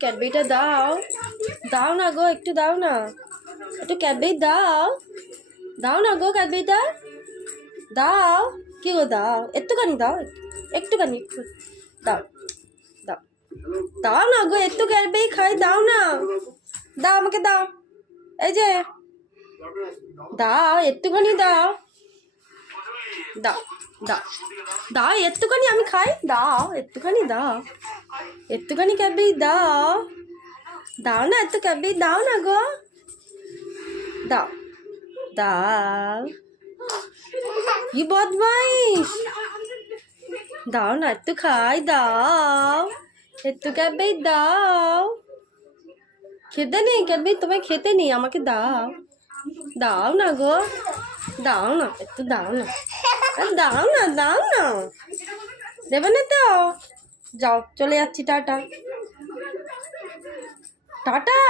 ক্যাডবেরিটা দাও, দাও না গো, একটু দাও না, একটু ক্যাডবেরি দাও, দাও না গো ক্যাডবেরিটা দাও। কি গো দাও, একটুখানি দাও, একটুখানি দাও, দাও, দাও না গো, একটু ক্যাডবেরি খাই, দাও না, দাও আমাকে দাও, এই যে দাও, একটুখানি দাও, দাও, দাও, দাও একটুখানি আমি খাই, দাও একটুখানি দাও, একটুখানি ক্যাডবেরি দাও, দাও না একটু ক্যাডবেরি দাও না গো, দাও, দাও, কি বদমাইশ, দাও না একটু খাই, দাও একটু ক্যাডবেরি দাও, খেতে নেই ক্যাডবেরি, তোমায় খেতে নেই, আমাকে দাও, দাও না গো, দাও না একটু দাও না, দাও না, দাও না, দেবে না তো, যাও চলে যাচ্ছি, টাটা টাটা।